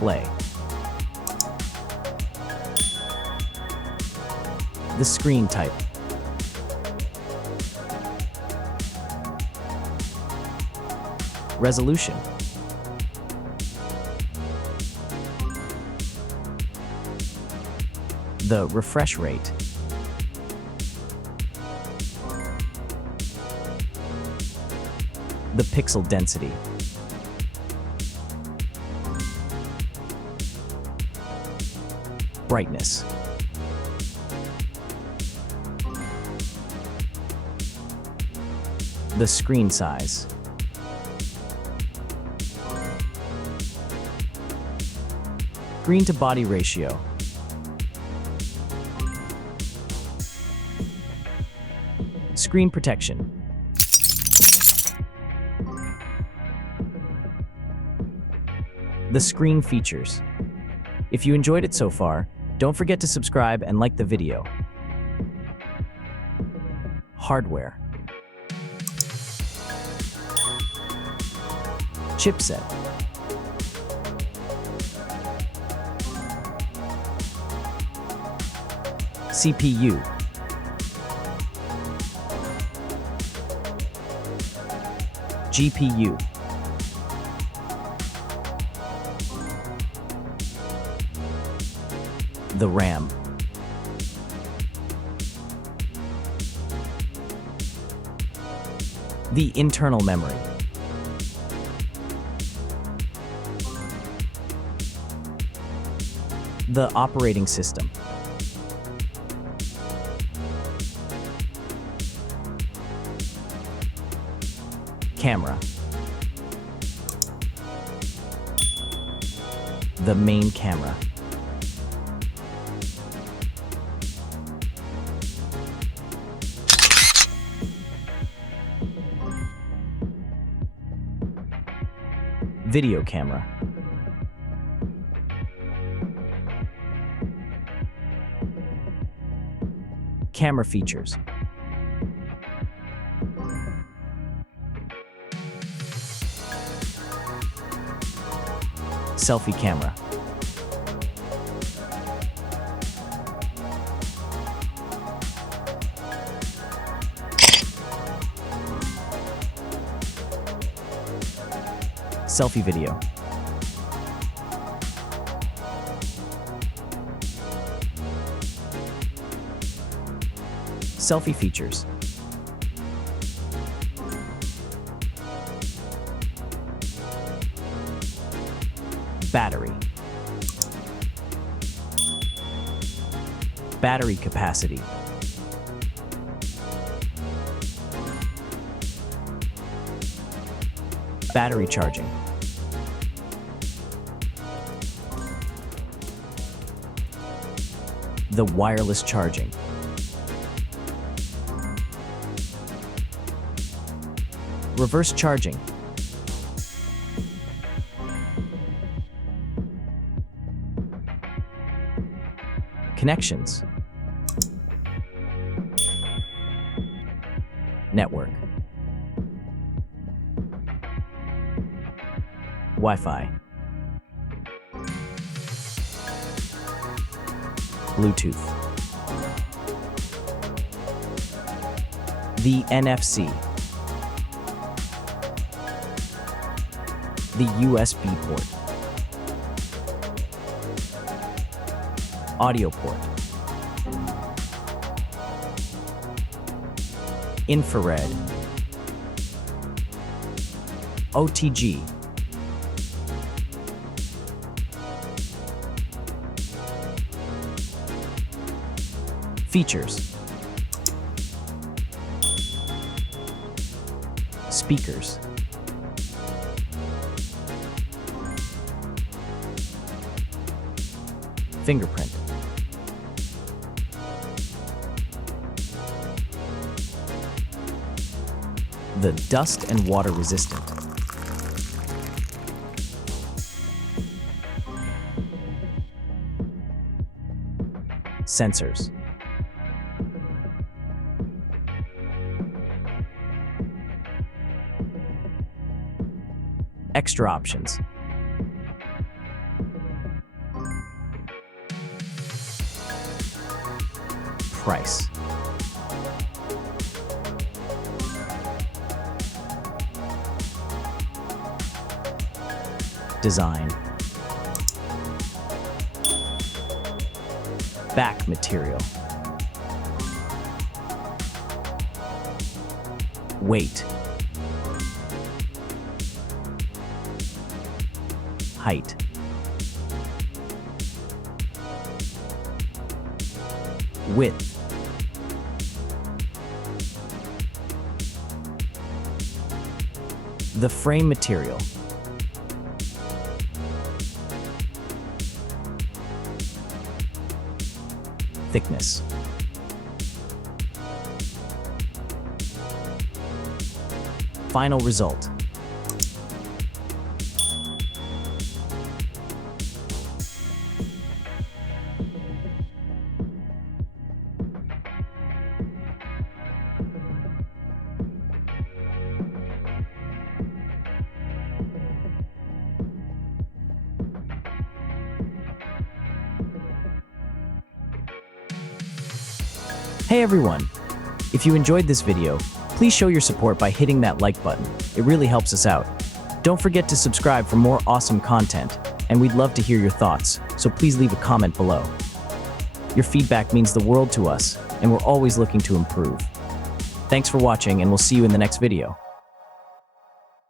display. The screen type. Resolution. The refresh rate. The pixel density. Brightness. The screen size. Screen to body ratio. Screen protection. The screen features. If you enjoyed it so far, don't forget to subscribe and like the video. Hardware. Chipset. CPU. GPU. The RAM. The internal memory. The operating system. Camera. The main camera. Video camera. Camera features. Selfie camera. Selfie video. Selfie features. Battery. Battery capacity. Battery charging. The wireless charging. Reverse charging. Connections. Network. Wi-Fi. Bluetooth. The NFC. The USB port. Audio port. Infrared. OTG. Features. Speakers. Fingerprint. The dust and water resistant. Sensors. Extra options. price. Design. Back material. Weight. Height. Width. The frame material. Thickness. Final result. Hey everyone! If you enjoyed this video, please show your support by hitting that like button. It really helps us out. Don't forget to subscribe for more awesome content, and we'd love to hear your thoughts, so please leave a comment below. Your feedback means the world to us, and we're always looking to improve. Thanks for watching, and we'll see you in the next video.